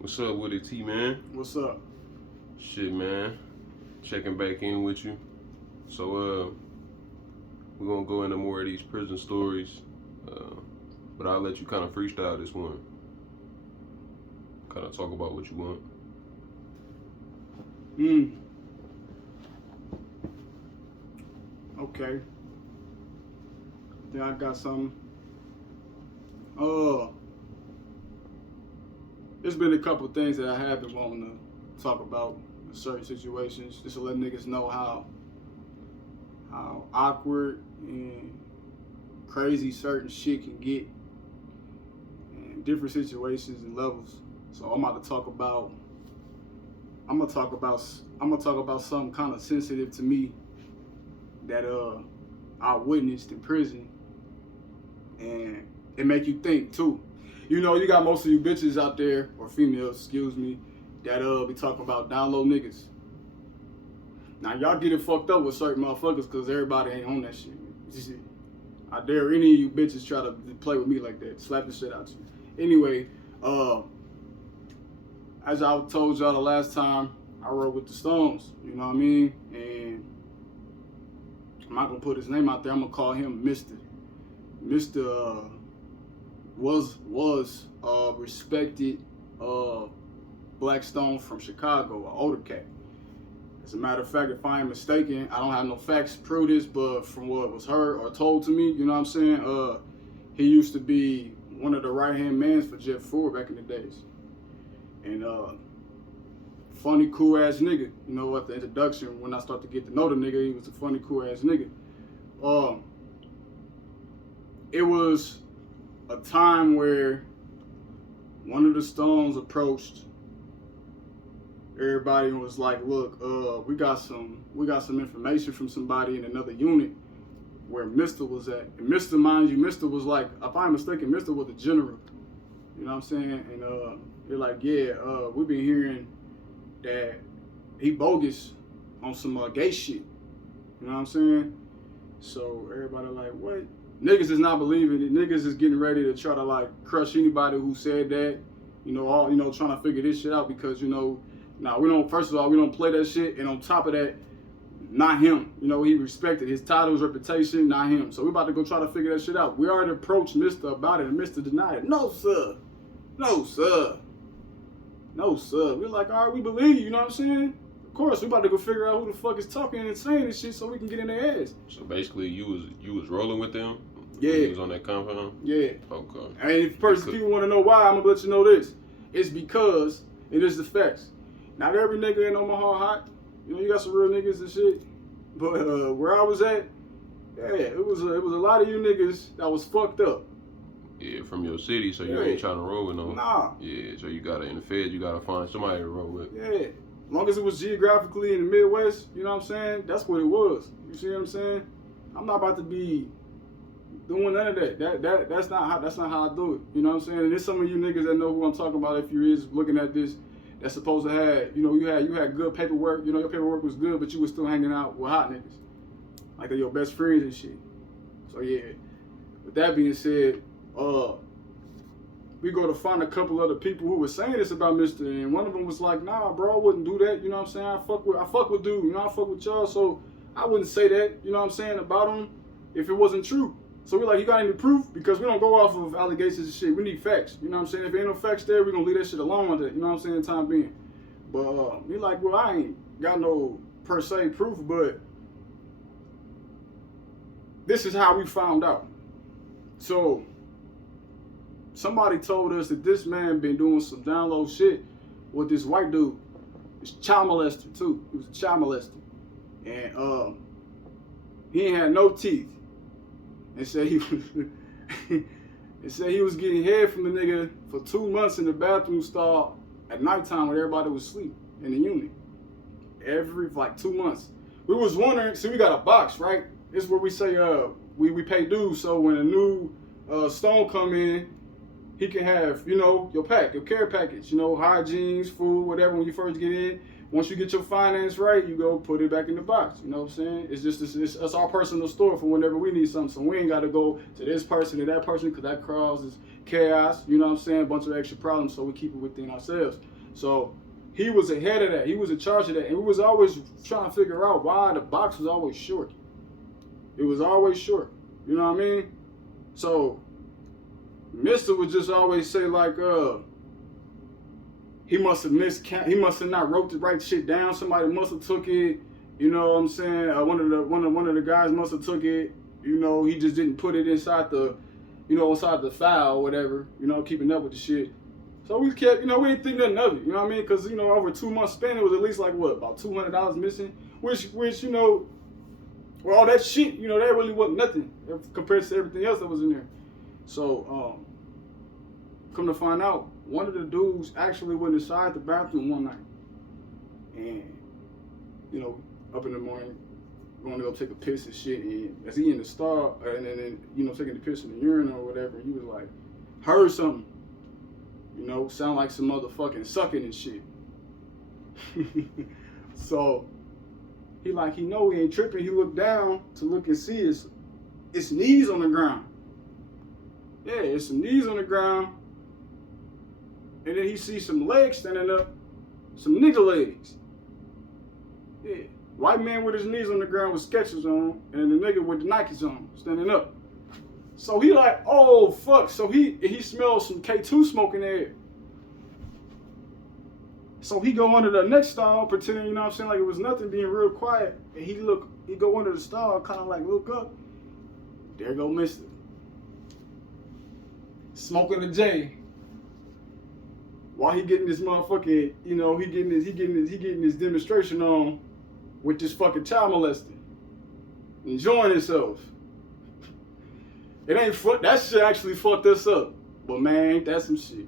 What's up with it, Tman? What's up? Shit, man. Checking back in with you. So, we're gonna go into more of these prison stories. But I'll let you kind of freestyle this one. Kind of talk about what you want. Okay. Then I got something. There's been a couple of things that I have been wanting to talk about in certain situations, just to let niggas know how awkward and crazy certain shit can get in different situations and levels. So I'm about to talk about. I'm gonna talk about something kind of sensitive to me that I witnessed in prison, and it make you think too. You know, you got most of you bitches out there, or females, excuse me, that be talking about down low niggas. Now y'all get it fucked up with certain motherfuckers because everybody ain't on that shit. I dare any of you bitches try to play with me like that, slap the shit out you. Anyway, as I told y'all the last time, I rode with the Stones, you know what I mean? And I'm not gonna put his name out there, I'm gonna call him Mr. Mr. was a respected black stone from Chicago, an older cat. As a matter of fact, if I ain't mistaken, I don't have no facts to prove this, but from what was heard or told to me, you know what I'm saying? He used to be one of the right-hand mans for Jeff Ford back in the days. And funny, cool-ass nigga. You know, at the introduction, when I start to get to know the nigga, he was a funny, cool-ass nigga. It was a time where one of the Stones approached everybody and was like, look, we got some information from somebody in another unit where Mr. was at. And Mr., mind you, Mr. was like, if I'm mistaken, Mr. was a general. You know what I'm saying? And they're like, yeah, we've been hearing that he bogus on some gay shit. You know what I'm saying? So everybody like, what? Niggas is not believing it. Niggas is getting ready to try to like crush anybody who said that. You know, trying to figure this shit out because, you know, we don't, first of all, we don't play that shit. And on top of that, not him. You know, he respected his title, his reputation, not him. So we about to go try to figure that shit out. We already approached Mr. about it and Mr. denied it. No, sir. No, sir. No, sir. We're like, all right, we believe you, you know what I'm saying? Of course, we about to go figure out who the fuck is talking and saying this shit so we can get in their ass. So basically, you was rolling with them? Yeah. When you was on that compound? Yeah. Okay. And if people want to know why, I'm going to let you know this. It's because it is the facts. Not every nigga in Omaha hot. You know, you got some real niggas and shit. But where I was at, yeah, it was a lot of you niggas that was fucked up. Yeah, from your city, so you ain't trying to roll with no. Nah. Yeah, so you gotta, in the feds, you gotta find somebody to roll with. Yeah. As long as it was geographically in the Midwest, you know what I'm saying? That's what it was. You see what I'm saying? I'm not about to be doing none of that. That's not how I do it. You know what I'm saying? And there's some of you niggas that know who I'm talking about if you is looking at this that's supposed to have, you know, you had good paperwork, you know, your paperwork was good, but you was still hanging out with hot niggas. Like they're your best friends and shit. So yeah. With that being said, we go to find a couple other people who were saying this about Mr. And one of them was like, nah, bro, I wouldn't do that. You know what I'm saying? I fuck with dude. You know, I fuck with y'all. So I wouldn't say that, you know what I'm saying, about him if it wasn't true. So we're like, you got any proof? Because we don't go off of allegations and shit. We need facts. You know what I'm saying? If there ain't no facts there, we're going to leave that shit alone with it. You know what I'm saying? Time being. But we like, well, I ain't got no per se proof, but this is how we found out. So somebody told us that this man been doing some down low shit with this white dude. He's child molester too. He was a child molester. And he ain't had no teeth. And said he was getting head from the nigga for 2 months in the bathroom stall at nighttime when everybody was asleep in the unit. Every like 2 months. We was wondering, see, we got a box, right? This is where we say we pay dues, so when a new stone come in, he can have, you know, your care package, you know, hygiene, food, whatever when you first get in. Once you get your finance right, you go put it back in the box. You know what I'm saying? It's just it's our personal store for whenever we need something. So we ain't got to go to this person and that person because that causes chaos, you know what I'm saying, a bunch of extra problems, so we keep it within ourselves. So he was ahead of that. He was in charge of that. And we was always trying to figure out why the box was always short. It was always short. You know what I mean? So Mister would just always say like, he must have he must have not wrote the right shit down. Somebody must have took it. You know what I'm saying? One of the guys must have took it. You know, he just didn't put it inside the, inside the file or whatever. You know, keeping up with the shit. So we kept, we didn't think nothing of it. You know what I mean? Because over 2 months spent, it was at least like what, about $200 missing. Which well, all that shit, that really wasn't nothing compared to everything else that was in there. So, come to find out, one of the dudes actually went inside the bathroom one night. And, up in the morning, going to go take a piss and shit. And as he in the stall, and then, taking the piss in the urine or whatever, he was like, heard something. Sound like some motherfucking sucking and shit. So, he know he ain't tripping. He looked down to look and see it's knees on the ground. Yeah, it's some knees on the ground. And then he sees some legs standing up, some nigga legs. Yeah, white man with his knees on the ground with Skechers on, and the nigga with the Nikes on, standing up. So he like, oh fuck. So he smells some K2 smoke in the air. So he go under the next stall, pretending, like it was nothing, being real quiet. And he go under the stall, kind of like look up. There go Mister. Smoking a J. While he getting this motherfucking, he getting his demonstration on with this fucking child molester. Enjoying himself. It ain't that shit actually fucked us up. But man, ain't that some shit.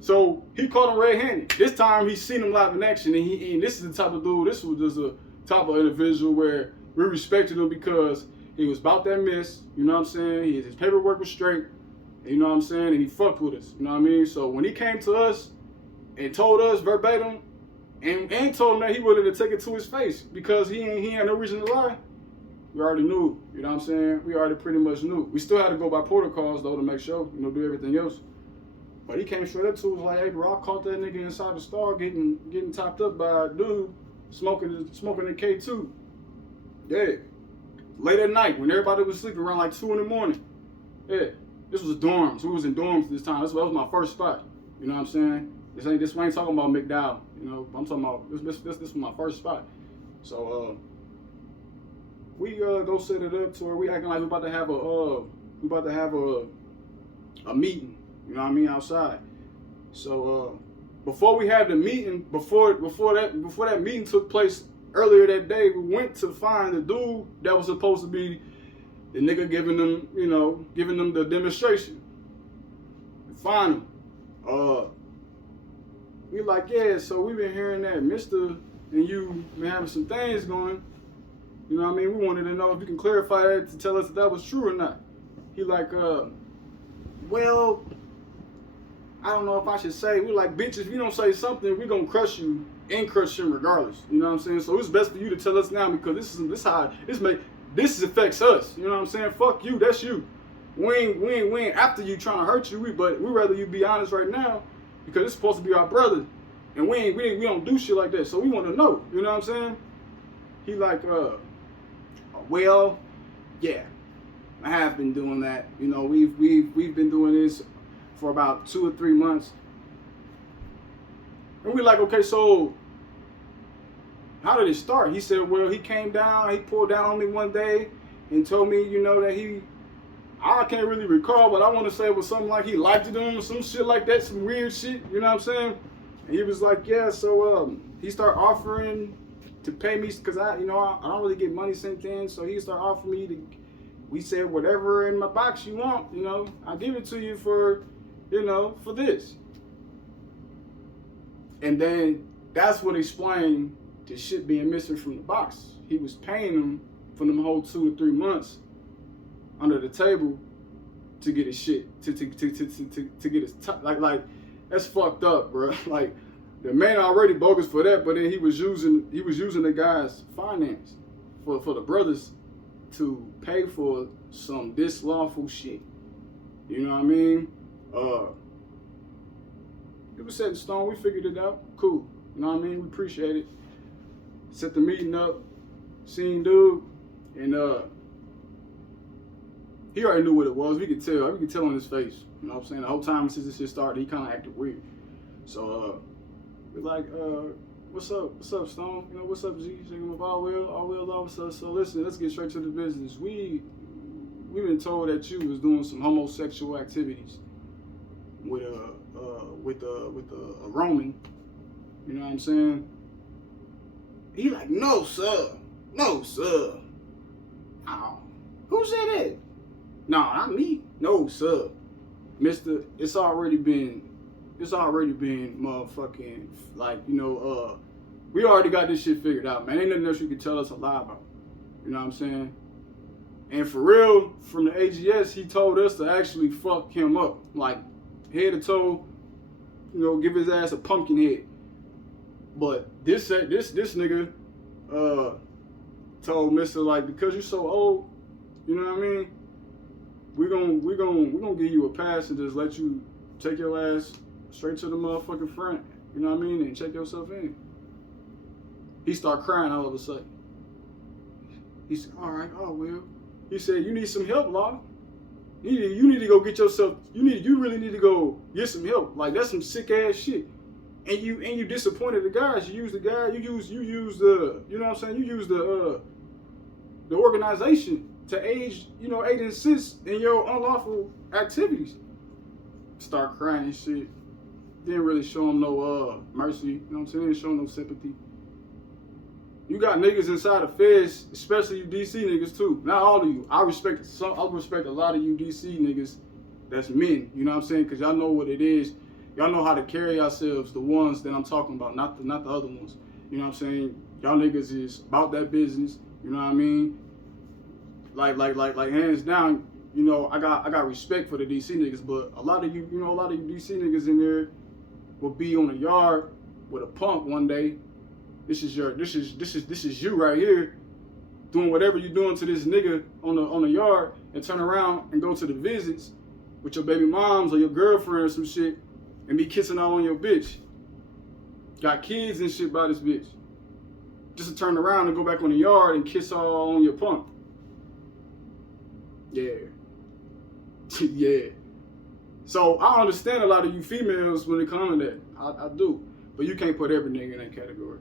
So he caught him red-handed. This time he seen him live in action, and this is the type of dude, this was just a type of individual where we respected him because he was about that miss, you know what I'm saying? His paperwork was straight, you know what I'm saying? And he fucked with us, you know what I mean? So when he came to us and told us verbatim, and told him that he willing to take it to his face because he had no reason to lie, we already knew, you know what I'm saying? We already pretty much knew. We still had to go by protocols though to make sure, do everything else. But he came straight up to us like, hey bro, I caught that nigga inside the store getting topped up by a dude smoking the K2. Yeah. Late at night when everybody was sleeping around like 2 in the morning. Yeah. This was dorms. We was in dorms this time. That was my first spot. You know what I'm saying? This ain't talking about McDowell. I'm talking about this was my first spot. So we go set it up to where we acting like we about to have a meeting. You know what I mean, outside. So before we had the meeting, before that meeting took place earlier that day, we went to find the dude that was supposed to be the nigga giving them the demonstration. We find him. We like, yeah, so we've been hearing that Mister and you been having some things going. You know what I mean? We wanted to know if you can clarify that to tell us if that was true or not. He like, well, I don't know if I should say. We like, bitch, if you don't say something, we gonna crush you and crush him regardless. You know what I'm saying? So it's best for you to tell us now because this affects us. You know what I'm saying? Fuck you, that's you. We ain't after you trying to hurt you. But we rather you be honest right now because it's supposed to be our brother, and we don't do shit like that. So we want to know. You know what I'm saying? He like, well, yeah, I have been doing that. We've been doing this for about 2 or 3 months. And we like, okay, so how did it start? He said, well, he came down, he pulled down on me one day and told me, that I can't really recall, but I want to say it was something like he liked it on or some shit like that, some weird shit, you know what I'm saying? And he was like, yeah, so he started offering to pay me, because I don't really get money sent in, so he started offering me we said, whatever in my box you want, I'll give it to you for this. And then that's what explained the shit being missing from the box. He was paying him for them whole 2 or 3 months under the table to get his shit, to get his like that's fucked up, bro. Like the man already bogus for that, but then he was using the guy's finance for the brothers to pay for some dislawful shit. You know what I mean? It was set in stone. We figured it out. Cool. You know what I mean? We appreciate it. Set the meeting up. Seen dude, and he already knew what it was. We could tell. We could tell on his face. You know what I'm saying? The whole time since this shit started, he kind of acted weird. So we're like, what's up? What's up, Stone? You know, what's up, G? Shaking my all well, officer. So listen, let's get straight to the business. We've been told that you was doing some homosexual activities with a Roman. You know what I'm saying? He like, no, sir. No, sir. Oh, who said that? No, not me. No, sir. Mister, it's already been motherfucking, like, you know, we already got this shit figured out, man. Ain't nothing else you can tell us a lie about. You know what I'm saying? And for real, from the AGS, he told us to actually fuck him up. Like, head to toe, you know, give his ass a pumpkin head. But this nigga, told Mister, like, because you're so old, you know what I mean? We're gonna give you a pass and just let you take your ass straight to the motherfucking front, you know what I mean, and check yourself in. He started crying all of a sudden. He said, all right, oh well. He said, you need some help, Law. You need to go get yourself, you really need to go get some help. Like, that's some sick ass shit. And you disappointed the guys. You use the guy, you use the, you know what I'm saying, you use the organization to aid and assist in your unlawful activities. Start crying and shit. Didn't really show him no mercy, you know what I'm saying? Didn't show him no sympathy. You got niggas inside the feds, especially you DC niggas too. Not all of you. I respect a lot of you DC niggas that's men, you know what I'm saying? Because y'all know what it is. Y'all know how to carry yourselves, the ones that I'm talking about, not the other ones. You know what I'm saying? Y'all niggas is about that business, you know what I mean? Like hands down, you know, I got respect for the DC niggas, but a lot of you DC niggas in there will be on the yard with a pump one day. This is you right here doing whatever you're doing to this nigga on the yard, and turn around and go to the visits with your baby moms or your girlfriend or some shit and be kissing all on your bitch. Got kids and shit by this bitch. Just to turn around and go back on the yard and kiss all on your punk. Yeah. Yeah. So I understand a lot of you females when it comes to that. I do. But you can't put every nigga in that category.